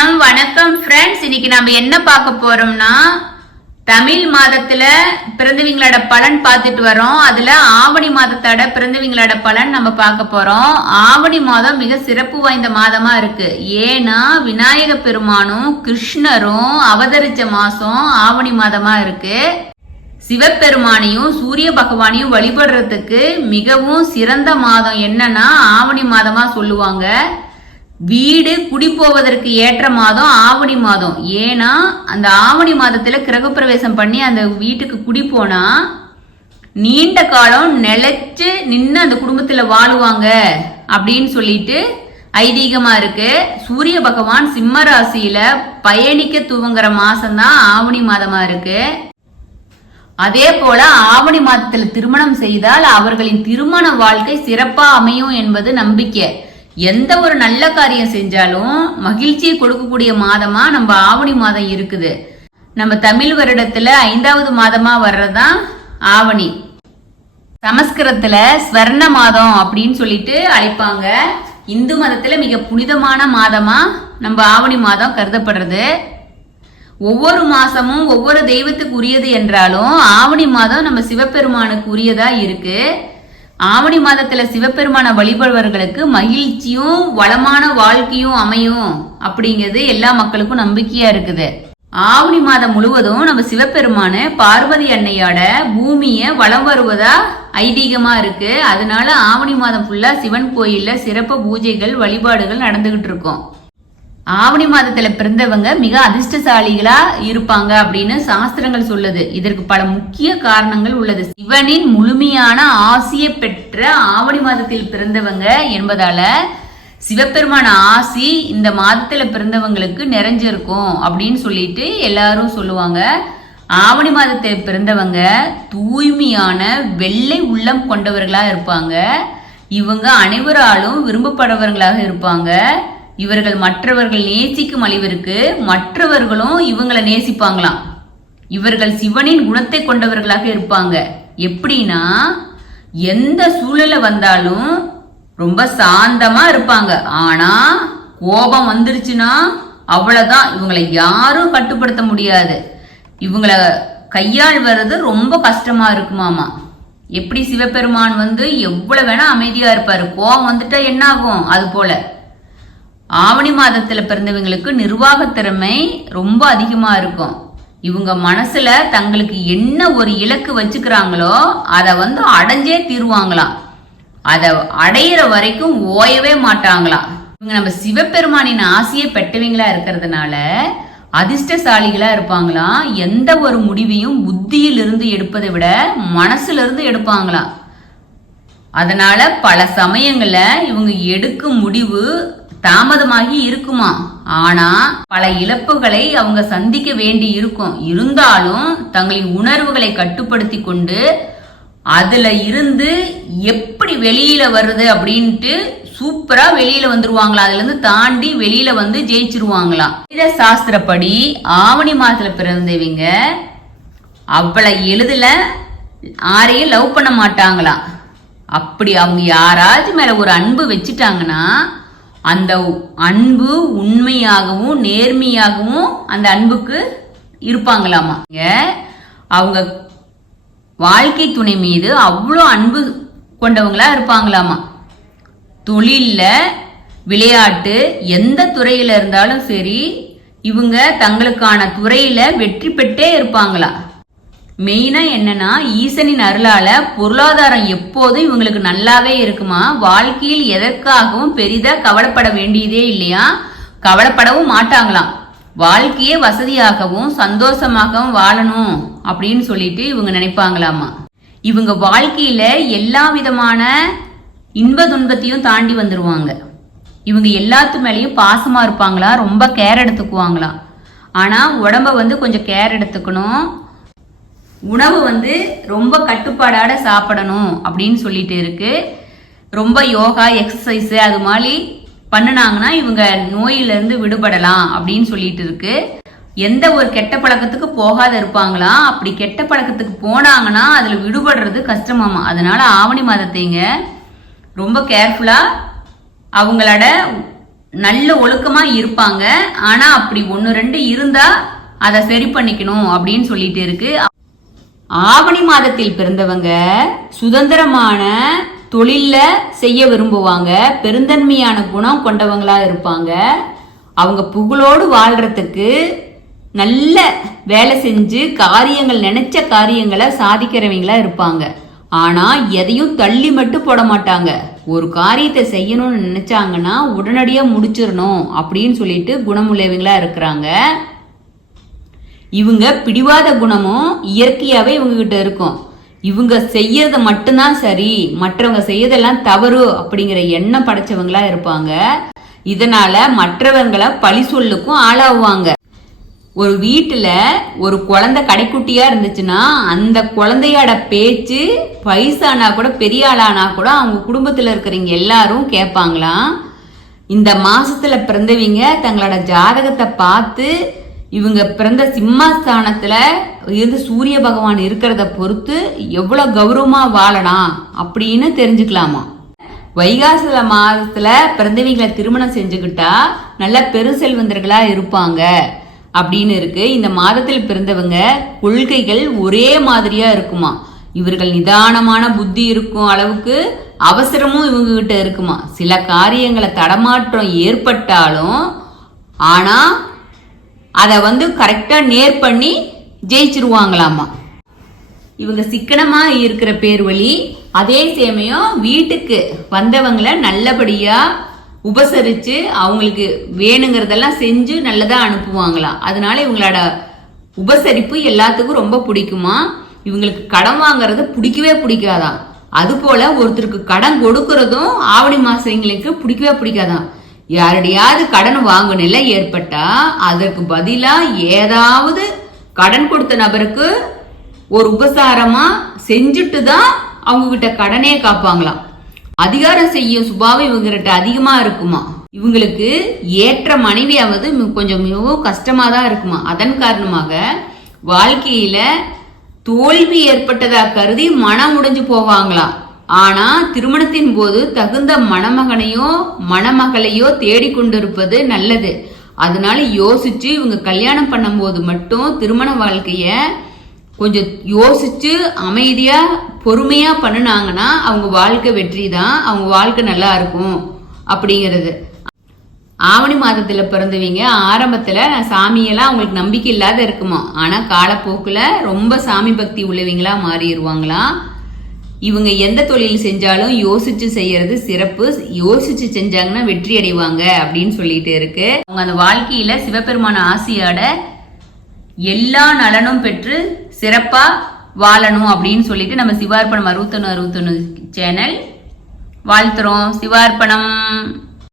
வணக்கம் ஃப்ரெண்ட்ஸ். இன்னைக்கு நம்ம என்ன பார்க்க போறோம்னா, தமிழ் மாதத்துல பிறந்தவங்களோட பலன் பார்த்துட்டு வரோம். அதுல ஆவணி மாதத்தோட பிறந்தவங்களோட பலன் நம்ம பார்க்க போறோம். ஆவணி மாதம் மிக சிறப்பு வாய்ந்த மாதமா இருக்கு. ஏன்னா விநாயக பெருமானும் கிருஷ்ணரும் அவதரிச்ச மாசம் ஆவணி மாதமா இருக்கு. சிவபெருமானையும் சூரிய பகவானையும் வழிபடுறதுக்கு மிகவும் சிறந்த மாதம் என்னன்னா ஆவணி மாதமா சொல்லுவாங்க. வீடு குடி போவதற்கு ஏற்ற மாதம் ஆவணி மாதம். ஏன்னா அந்த ஆவணி மாதத்துல கிரகப்பிரவேசம் பண்ணி அந்த வீட்டுக்கு குடி போனா நீண்ட காலம் நிலைச்சு நின்று அந்த குடும்பத்துல வாழுவாங்க அப்படின்னு சொல்லிட்டு ஐதீகமா இருக்கு. சூரிய பகவான் சிம்ம ராசியில பயணிக்க துவங்குற மாசம்தான் ஆவணி மாதமா இருக்கு. அதே போல ஆவணி மாதத்துல திருமணம் செய்தால் அவர்களின் திருமண வாழ்க்கை சிறப்பா அமையும் என்பது நம்பிக்கை. எந்த ஒரு நல்ல காரியம் செஞ்சாலும் மகிழ்ச்சியை கொடுக்கக்கூடிய மாதமா நம்ம ஆவணி மாதம் இருக்குது. நம்ம தமிழ் வருடத்துல 5வது மாதமா வர்றதுதான் ஆவணி. சமஸ்கிருதத்துல ஸ்வர்ண மாதம் அப்படின்னு சொல்லிட்டு அழைப்பாங்க. இந்து மதத்துல மிக புனிதமான மாதமா நம்ம ஆவணி மாதம் கருதப்படுறது. ஒவ்வொரு மாசமும் ஒவ்வொரு தெய்வத்துக்கு உரியது என்றாலும் ஆவணி மாதம் நம்ம சிவபெருமானுக்கு உரியதா இருக்கு. ஆவணி மாதத்துல சிவபெருமான வழிபடுவர்களுக்கு மகிழ்ச்சியும் வளமான வாழ்க்கையும் அமையும் அப்படிங்கிறது எல்லா மக்களுக்கும் நம்பிக்கையா இருக்குது. ஆவணி மாதம் முழுவதும் நம்ம சிவபெருமானு பார்வதி அன்னையோட பூமிய வலம் வருவதா ஐதீகமா இருக்கு. அதனால ஆவணி மாதம் ஃபுல்லா சிவன் கோயில்ல சிறப்பு பூஜைகள் வழிபாடுகள் நடந்துகிட்டு இருக்கும். ஆவணி மாதத்துல பிறந்தவங்க மிக அதிர்ஷ்டசாலிகளா இருப்பாங்க அப்படின்னு சாஸ்திரங்கள் சொல்லுது. இதற்கு பல முக்கிய காரணங்கள் உள்ளது. சிவனின் முழுமையான ஆசியை பெற்ற ஆவணி மாதத்தில் பிறந்தவங்க என்பதால சிவபெருமான ஆசி இந்த மாதத்துல பிறந்தவங்களுக்கு நிறைஞ்சிருக்கும் அப்படின்னு சொல்லிட்டு எல்லாரும் சொல்லுவாங்க. ஆவணி மாதத்தில் பிறந்தவங்க தூய்மையான வெள்ளை உள்ளம் கொண்டவர்களா இருப்பாங்க. இவங்க அனைவராலும் விரும்பப்படுறவர்களாக இருப்பாங்க. இவர்கள் மற்றவர்கள் நேசிக்கும் அளவிற்கு மற்றவர்களும் இவங்களை நேசிப்பாங்களாம். இவர்கள் சிவனின் குணத்தை கொண்டவர்களாக இருப்பாங்க. எப்படின்னா எந்த சூழல வந்தாலும் ரொம்ப சாந்தமா இருப்பாங்க. ஆனா கோபம் வந்துருச்சுன்னா அவ்வளவுதான், இவங்களை யாரும் கட்டுப்படுத்த முடியாது. இவங்களை கையாள்வது ரொம்ப கஷ்டமா இருக்குமாமா. எப்படி சிவபெருமான் எவ்வளவு வேணா அமைதியா இருப்பாரு, கோபம் வந்துட்டா என்ன ஆகும் அது போல. ஆவணி மாதத்துல பிறந்தவங்களுக்கு நிர்வாக திறமை ரொம்ப அதிகமா இருக்கும். இவங்க மனசுல தங்களுக்கு என்ன ஒரு இலக்கு வச்சுக்கிறாங்களோ அதை அடைஞ்சே தீருவாங்களாம். அதை அடையிற வரைக்கும் ஓயவே மாட்டாங்களாம். இவங்க நம்ம சிவபெருமானின் ஆசையை பெற்றவங்களா இருக்கிறதுனால அதிர்ஷ்டசாலிகளா இருப்பாங்களாம். எந்த ஒரு முடிவையும் புத்தியில் இருந்து எடுப்பதை விட மனசுல இருந்து எடுப்பாங்களாம். அதனால பல சமயங்கள்ல இவங்க எடுக்கும் முடிவு தாமதமாகி இருக்குமா. ஆனா பல இழப்புகளை அவங்க சந்திக்க வேண்டி இருக்கும். இருந்தாலும் தங்களின் உணர்வுகளை கட்டுப்படுத்தி கொண்டு அதுல இருந்து எப்படி வெளியில வருது அப்படின்ட்டு சூப்பரா வெளியில வந்துருவாங்களா. அதுல இருந்து தாண்டி வெளியில ஜெயிச்சிருவாங்களாம். இத சாஸ்திரப்படி ஆவணி மாதத்துல பிறந்தவங்க அவ்வளவு எளிதில யாரையும் லவ் பண்ண மாட்டாங்களாம். அப்படி அவங்க யாராச்சும் மேல ஒரு அன்பு வச்சுட்டாங்கன்னா அந்த அன்பு உண்மையாகவும் நேர்மையாகவும் அந்த அன்புக்கு இருப்பாங்களாமா. அவங்க வாழ்க்கை துணை மீது அவ்வளோ அன்பு கொண்டவங்களா இருப்பாங்களாமா. தொழில்ல விளையாட்டு எந்த துறையில இருந்தாலும் சரி இவங்க தங்களுக்கான துறையில வெற்றி பெற்றே இருப்பாங்களா. மெயினா என்னன்னா ஈசனின் அருளால பொருளாதாரம் எப்போதும் இவங்களுக்கு நல்லாவே இருக்குமா. வாழ்க்கையில் எதற்காகவும் பெரிதா கவலைப்பட வேண்டியதே இல்லையா, கவலைப்படவும் மாட்டாங்களாம். வாழ்க்கையே வசதியாகவும் சந்தோஷமாகவும் வாழணும் அப்படின்னு சொல்லிட்டு இவங்க நினைப்பாங்களாமா. இவங்க வாழ்க்கையில எல்லா விதமான இன்ப துன்பத்தையும் தாண்டி வந்துருவாங்க. இவங்க எல்லாத்து மேலேயும் பாசமா இருப்பாங்களா, ரொம்ப கேர் எடுத்துக்குவாங்களாம். ஆனா உடம்ப கொஞ்சம் கேர் எடுத்துக்கணும். உணவு ரொம்ப கட்டுப்பாடாட சாப்பிடணும் அப்படின்னு சொல்லிட்டு இருக்கு. ரொம்ப யோகா எக்ஸசைஸ் அது மாதிரி பண்ணினாங்கன்னா இவங்க நோயிலிருந்து விடுபடலாம் அப்படின்னு சொல்லிட்டு இருக்கு. எந்த ஒரு கெட்ட பழக்கத்துக்கு போகாத இருப்பாங்களாம். அப்படி கெட்ட பழக்கத்துக்கு போனாங்கன்னா அதுல விடுபடுறது கஷ்டமாமா. அதனால ஆவணி மாதத்தைங்க ரொம்ப கேர்ஃபுல்லா அவங்களோட நல்ல ஒழுக்கமா இருப்பாங்க. ஆனா அப்படி 1-2 இருந்தா அதை சரி பண்ணிக்கணும் அப்படின்னு சொல்லிட்டு இருக்கு. ஆவணி மாதத்தில் பிறந்தவங்க சுதந்திரமான தொழில செய்ய விரும்புவாங்க. பெருந்தன்மையான குணம் கொண்டவங்களா இருப்பாங்க. அவங்க புகழோடு வாழ்றதுக்கு நல்ல வேலை செஞ்சு காரியங்கள் நினைச்ச காரியங்களை சாதிக்கிறவங்களா இருப்பாங்க. ஆனா எதையும் தள்ளி மட்டும் போட மாட்டாங்க. ஒரு காரியத்தை செய்யணும்னு நினைச்சாங்கன்னா உடனடியா முடிச்சிடணும் அப்படின்னு சொல்லிட்டு குணமுள்ளவங்களா இருக்கிறாங்க. இவங்க பிடிவாத குணமும் இயற்கையாவே இவங்க கிட்ட இருக்கும். இவங்க செய்யறது மட்டும்தான் சரி, மற்றவங்க செய்யறதெல்லாம் தவறு அப்படிங்கிற எண்ணம் படைச்சவங்களா இருப்பாங்க. இதனால மற்றவங்களை பழி சொல்லுக்கும் ஆளாகுவாங்க. ஒரு வீட்டுல ஒரு குழந்தை கடைக்குட்டியா இருந்துச்சுன்னா அந்த குழந்தையோட பேச்சு வயசானா கூட பெரிய ஆளானா கூட அவங்க குடும்பத்துல இருக்கிறவங்க எல்லாரும் கேட்பாங்களாம். இந்த மாசத்துல பிறந்தவங்க தங்களோட ஜாதகத்தை பார்த்து இவங்க பிறந்த சிம்மாஸ்தானத்துல இருந்து சூரிய பகவான் இருக்கிறத பொறுத்து எவ்வளவு கௌரவமா வாழலாம் அப்படின்னு தெரிஞ்சுக்கலாமா. வைகாசி மாதத்துல பிறந்தவங்களை திருமணம் செஞ்சுக்கிட்டா நல்ல பெருசெல்வந்தர்களா இருப்பாங்க அப்படின்னு இருக்கு. இந்த மாதத்தில் பிறந்தவங்க கொள்கைகள் ஒரே மாதிரியா இருக்குமா. இவர்கள் நிதானமான புத்தி இருக்கும் அளவுக்கு அவசரமும் இவங்க கிட்ட இருக்குமா. சில காரியங்களை தடமாற்றம் ஏற்பட்டாலும் ஆனா அதை கரெக்டா நேர் பண்ணி ஜெயிச்சிருவாங்களாமா. இவங்க சிக்கனமா இருக்கிற பேர் வழி. அதே சமயம் வீட்டுக்கு வந்தவங்களை நல்லபடியா உபசரிச்சு அவங்களுக்கு வேணுங்கிறதெல்லாம் செஞ்சு நல்லதா அனுப்புவாங்களாம். அதனால இவங்களோட உபசரிப்பு எல்லாத்துக்கும் ரொம்ப பிடிக்குமா. இவங்களுக்கு கடன் வாங்குறது பிடிக்கவே பிடிக்காதான். அது போல ஒருத்தருக்கு கடன் கொடுக்கறதும் ஆவணி மாசங்களுக்கு பிடிக்கவே பிடிக்காதான். யாருடையாவது கடன் வாங்க நிலை ஏற்பட்டா அதற்கு பதிலா ஏதாவது கடன் கொடுத்த நபருக்கு ஒரு உபசாரமா செஞ்சுட்டு தான் அவங்க கிட்ட கடனே காப்பாங்களாம். அதிகாரம் செய்ய சுபாவம் இவங்ககிட்ட அதிகமா இருக்குமா. இவங்களுக்கு ஏற்ற மனைவியாவது கொஞ்சம் மிகவும் கஷ்டமா தான் இருக்குமா. அதன் காரணமாக வாழ்க்கையில தோல்வி ஏற்பட்டதா கருதி மனம் முடிஞ்சு போவாங்களாம். ஆனா திருமணத்தின் போது தகுந்த மணமகனையோ மணமகளையோ தேடிக்கொண்டிருப்பது நல்லது. அதனால யோசிச்சு இவங்க கல்யாணம் பண்ணும் போது மட்டும் திருமண வாழ்க்கைய கொஞ்சம் யோசிச்சு அமைதியா பொறுமையா பண்ணினாங்கன்னா அவங்க வாழ்க்கை வெற்றி தான், அவங்க வாழ்க்கை நல்லா இருக்கும் அப்படிங்கிறது. ஆவணி மாதத்துல பிறந்தவங்க ஆரம்பத்துல சாமியெல்லாம் அவங்களுக்கு நம்பிக்கை இல்லாத இருக்குமா. ஆனா காலப்போக்குல ரொம்ப சாமி பக்தி உள்ளவங்களா மாறிடுவாங்களாம். இவங்க எந்த தொழில் செஞ்சாலும் யோசிச்சு செய்யறது சிறப்பு. யோசிச்சு செஞ்சாங்கன்னா வெற்றி அடைவாங்க அப்படின்னு சொல்லிட்டு இருக்கு. அவங்க அந்த வாழ்க்கையில சிவபெருமான ஆசியோட எல்லா நலனும் பெற்று சிறப்பா வாழணும் அப்படின்னு சொல்லிட்டு நம்ம சிவார்ப்பணம் 61 சேனல் வாழ்த்துறோம். சிவார்ப்பணம்.